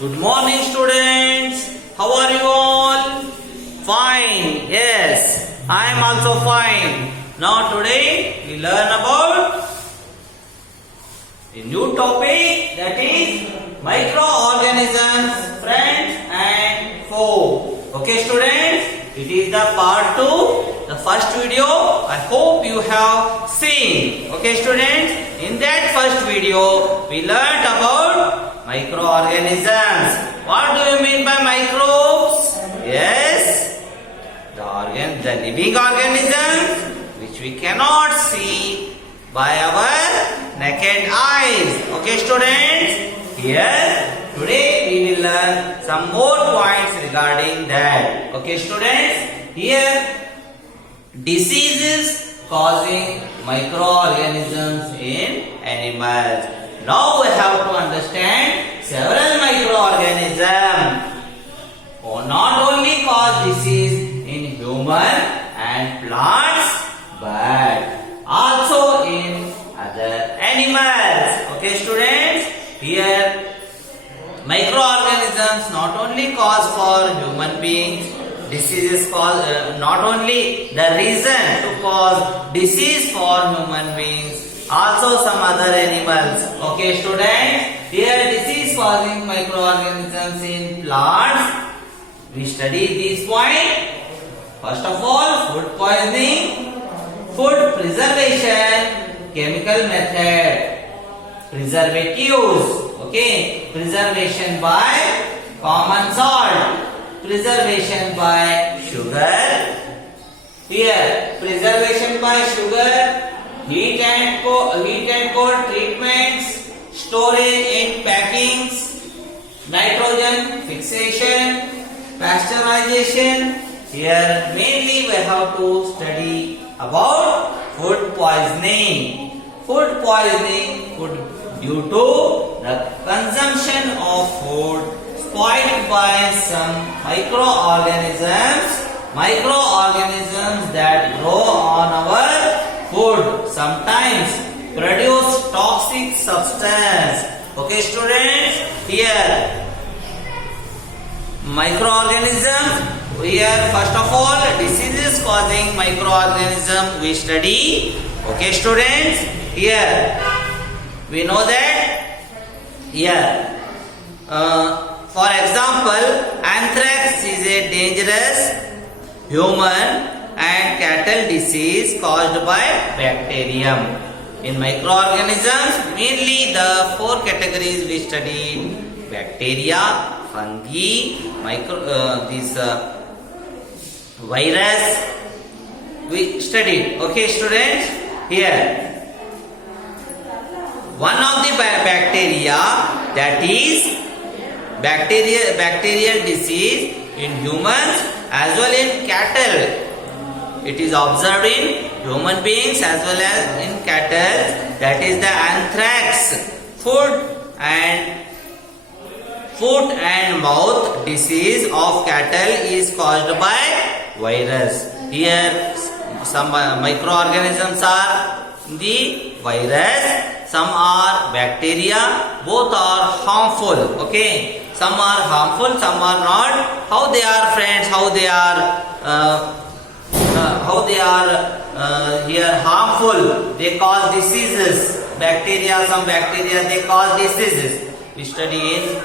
Good morning, students. How are you all? Fine. Yes, I am also fine. Now today we learn about a new topic, that is microorganisms, friends and foe. Okay, students. It is the part 2, the first video. I hope you have seen. Okay, students. In that first video, we learnt about microorganisms. What do you mean by microbes? Yes, the living organisms which we cannot see by our naked eyes. Okay, students. Here today we will learn some more points regarding that. Okay, students. Here diseases causing microorganisms in animals. Now we have to understand several microorganisms not only cause disease in human and plants but also in other animals. Okay, students. Here microorganisms not only cause for human beings diseases, cause not only the reason to cause disease for human beings, also some other animals. Okay, students. Here disease causing microorganisms in plants. We study this point. First of all, food poisoning, food preservation, chemical method, preservatives. Okay, preservation by common salt, preservation by sugar. Here preservation by sugar, heat and cold treatments, storage in packings, nitrogen fixation, pasteurization. Here mainly we have to study about food poisoning. Food poisoning could due to the consumption of food spoiled by some microorganisms that grow on our food, sometimes produce toxic substance. Okay, students. Here microorganisms. Here first of all diseases causing microorganism we study. Okay, students. Here we know that for example, anthrax is a dangerous human and cattle disease caused by bacterium. In microorganisms, mainly the 4 categories we studied: bacteria, fungi, virus we studied. Okay, students. Here one of the bacteria, that is bacterial disease in humans as well in cattle. It is observed in human beings as well as in cattle. That is the anthrax. Foot and mouth disease of cattle is caused by virus. Here some microorganisms are the virus. Some are bacteria. Both are harmful. Okay. Some are harmful, some are not. How they are, friends? How they are here harmful? They cause diseases. Some bacteria they cause diseases. We study in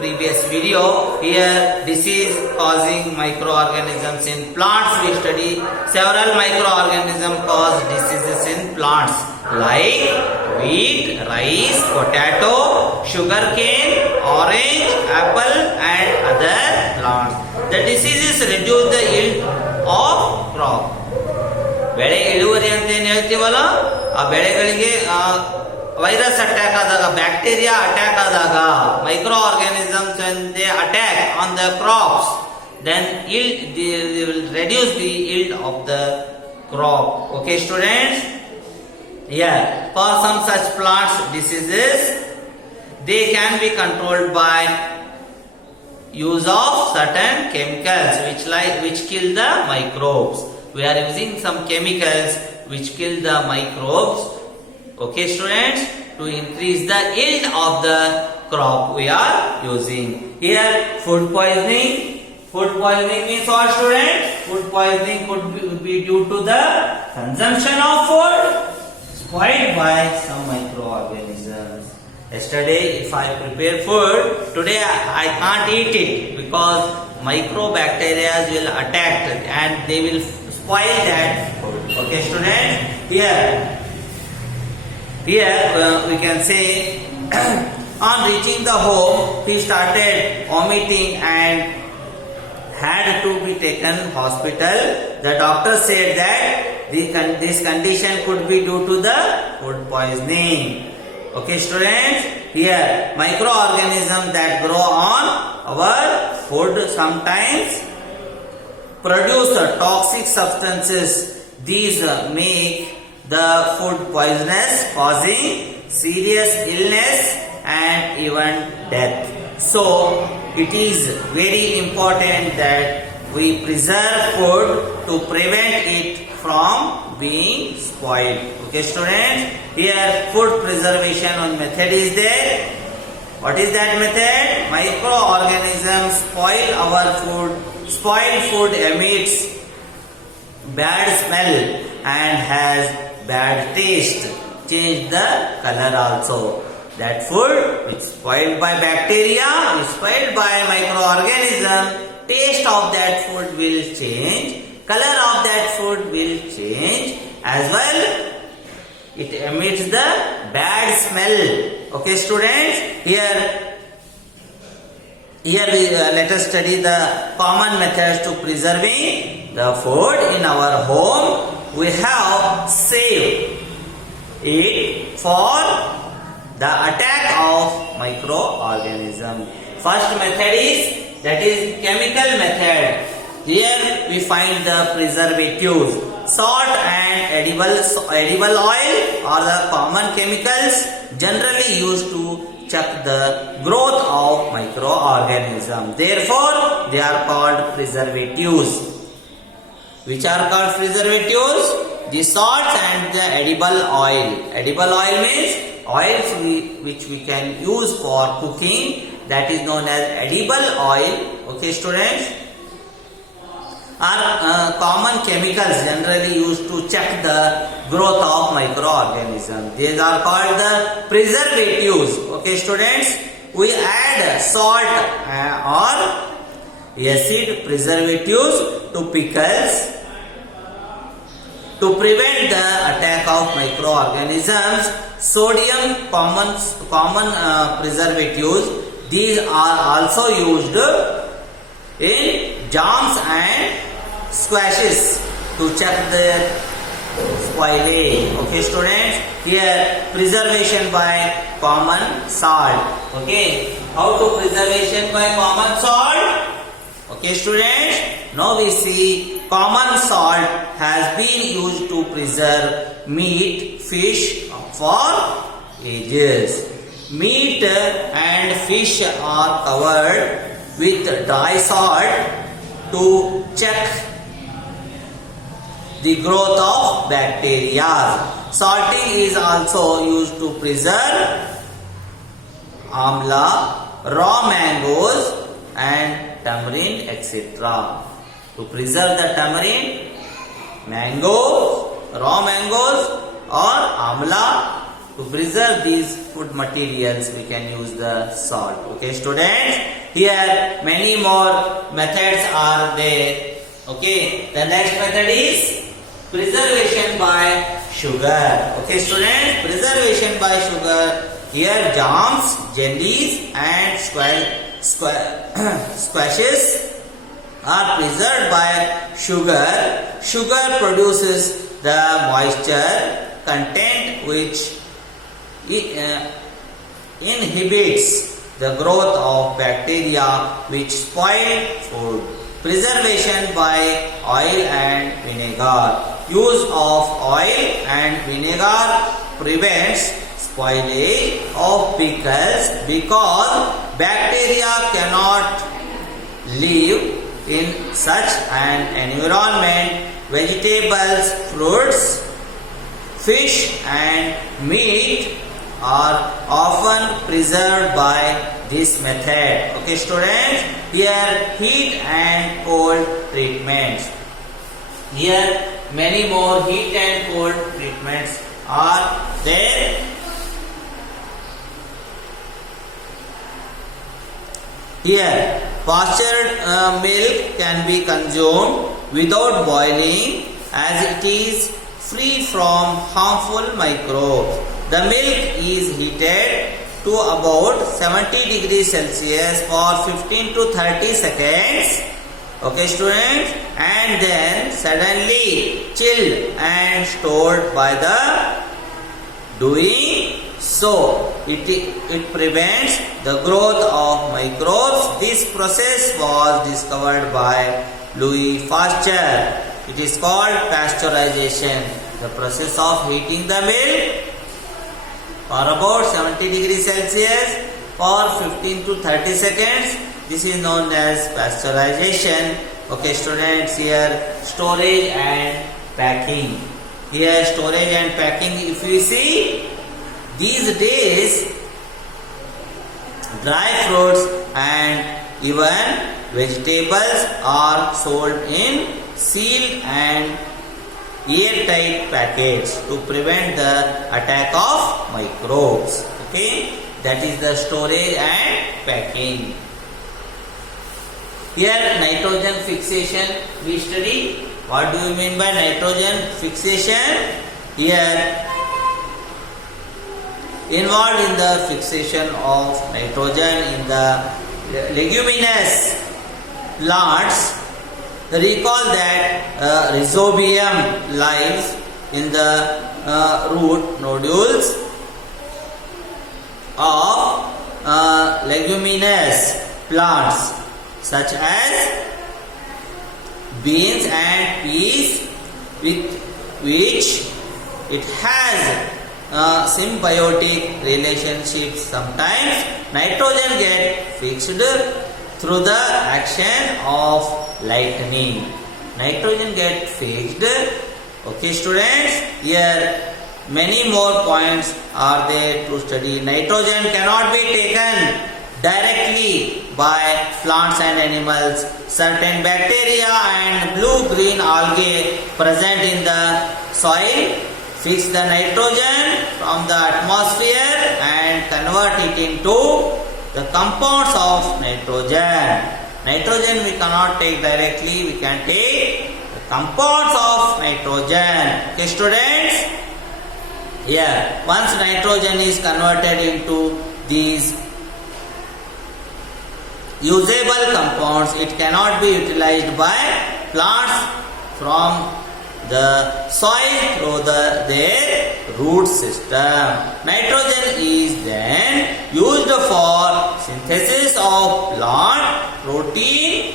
previous video. Here disease causing microorganisms in plants. We study several microorganisms cause diseases in plants like wheat, rice, potato, sugarcane, orange, apple and other plants. The diseases reduce the yield of crop. ಬೆಳೆ ಇಳುವರಿ ಅಂತ ಏನು ಹೇಳ್ತೀವಲ್ಲ, ಆ ಬೆಳೆಗಳಿಗೆ virus attack ಆದಾಗ, bacteria attack ಆದಾಗ, micro organisms when they attack on the crops, then they will reduce the yield of the crop. Okay, students. Yeah, for some such plants diseases, they can be controlled by use of certain chemicals which kill the microbes. We are using some chemicals which kill the microbes. Okay, students, to increase the yield of the crop we are using. Here food poisoning. Food poisoning means what, students? Food poisoning could be due to the consumption of food spoiled by some microorganisms. Yesterday, if I prepare food, today I can't eat it because microbacteria will attack and they will spoil that food. Okay, students? Here we can say on reaching the home, he started vomiting and had to be taken hospital. The doctor said that this condition could be due to the food poisoning. Okay, students, here microorganisms that grow on our food sometimes produce toxic substances. These make the food poisonous, causing serious illness and even death. So it is very important that we preserve food to prevent it from being spoiled. Okay, students, here food preservation one method is there. What is that method? Microorganisms spoil our food. Spoiled food emits bad smell and has bad taste. Change the color also. That food which is spoiled by bacteria, is spoiled by microorganism, taste of that food will change, color of that food will change, as well it emits the bad smell. Okay, students, here we let us study the common methods to preserving the food in our home. We have saved it for the attack of microorganism. First method is, that is chemical method. Here we find the preservatives. Salt and edible oil are the common chemicals generally used to check the growth of microorganism. Therefore, they are called preservatives. Which are called preservatives? The salts and the edible oil. Edible oil means oils which we can use for cooking, that is known as edible oil. Okay, students, are common chemicals generally used to check the growth of microorganisms. These are called the preservatives. Okay, students, we add salt or acid preservatives to pickles to prevent the attack of microorganisms. Sodium common preservatives. These are also used in jams and squashes to check their spoilage. Okay, students, here preservation by common salt. Okay, how to preservation by common salt? Okay, students, now we see common salt has been used to preserve meat, fish for ages. Meat and fish are covered with dry salt to check the growth of bacteria. Salting is also used to preserve amla, raw mangoes and tamarind, etc. To preserve the tamarind, mangoes, raw mangoes or amla, to preserve these food materials we can use the salt. Okay, students, here many more methods are there. Okay, the next method is preservation by sugar. Okay, students, preservation by sugar. Here jams, jellies and squashes are preserved by sugar. Sugar produces the moisture content which inhibits the growth of bacteria which spoil food. Preservation by oil and vinegar. Use of oil and vinegar prevents spoilage of pickles because bacteria cannot live in such an environment. Vegetables, fruits, fish and meat are often preserved by this method. Okay, students, here heat and cold treatments. Here many more heat and cold treatments are there. Here, pastured milk can be consumed without boiling as it is free from harmful microbes. The milk is heated to about 70 degrees Celsius for 15 to 30 seconds. Okay, students, and then suddenly chilled and stored by the doing so. It prevents the growth of microbes. This process was discovered by Louis Pasteur. It is called pasteurization. The process of heating the milk for about 70 degrees Celsius for 15 to 30 seconds. This is known as pasteurization. Okay, students, here storage and packing. Here storage and packing, if you see, these days dry fruits and even vegetables are sold in sealed and airtight packets to prevent the attack of microbes. Okay, that is the storage and packing. Here nitrogen fixation we study. What do you mean by nitrogen fixation? Here, involved in the fixation of nitrogen in the leguminous plants. Recall that rhizobium lies in the root nodules of leguminous plants such as beans and peas, with which it has symbiotic relationships. Sometimes nitrogen gets fixed through the action of lightning. Nitrogen gets fixed. Okay, students, here many more points are there to study. Nitrogen cannot be taken directly by plants and animals. Certain bacteria and blue-green algae present in the soil fix the nitrogen from the atmosphere and convert it into the compounds of nitrogen. Nitrogen we cannot take directly, we can take the compounds of nitrogen. Okay, students? Here, once nitrogen is converted into these usable compounds, it cannot be utilized by plants from the soil through their root system. Nitrogen is then used for synthesis of plant protein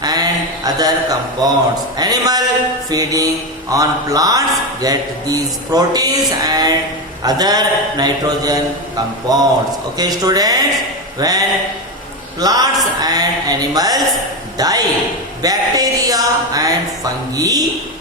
and other compounds. Animal feeding on plants get these proteins and other nitrogen compounds. Okay, students, when plants and animals die, bacteria and fungi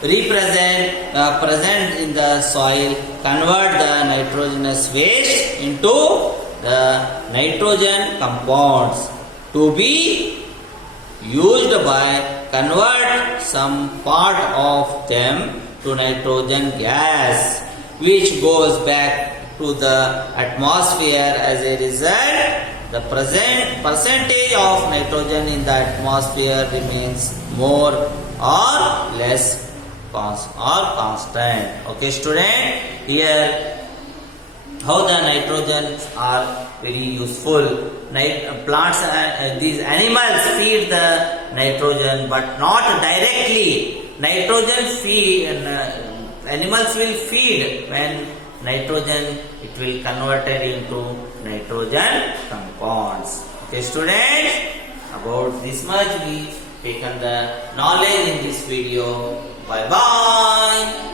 present in the soil convert the nitrogenous waste into the nitrogen compounds to be used by convert some part of them to nitrogen gas, which goes back to the atmosphere. As a result, the present percentage of nitrogen in the atmosphere remains more or less constant. Okay, student, here how the nitrogens are very useful. Plants and these animals feed the nitrogen, but not directly. Nitrogen feed animals will feed when nitrogen it will convert it into nitrogen compounds. Okay, students, about this much we taken the knowledge in this video. Bye bye.